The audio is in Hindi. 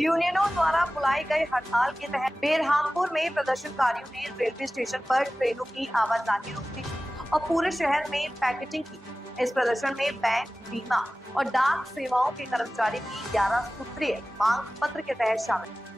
यूनियनों द्वारा बुलाई गई हड़ताल के तहत बेरहामपुर में प्रदर्शनकारियों ने रेलवे स्टेशन पर ट्रेनों की आवाजाही रोक दी और पूरे शहर में पैकेटिंग की। इस प्रदर्शन में बैंक, बीमा और डाक सेवाओं के कर्मचारी भी 11 सूत्रीय मांग पत्र के तहत शामिल।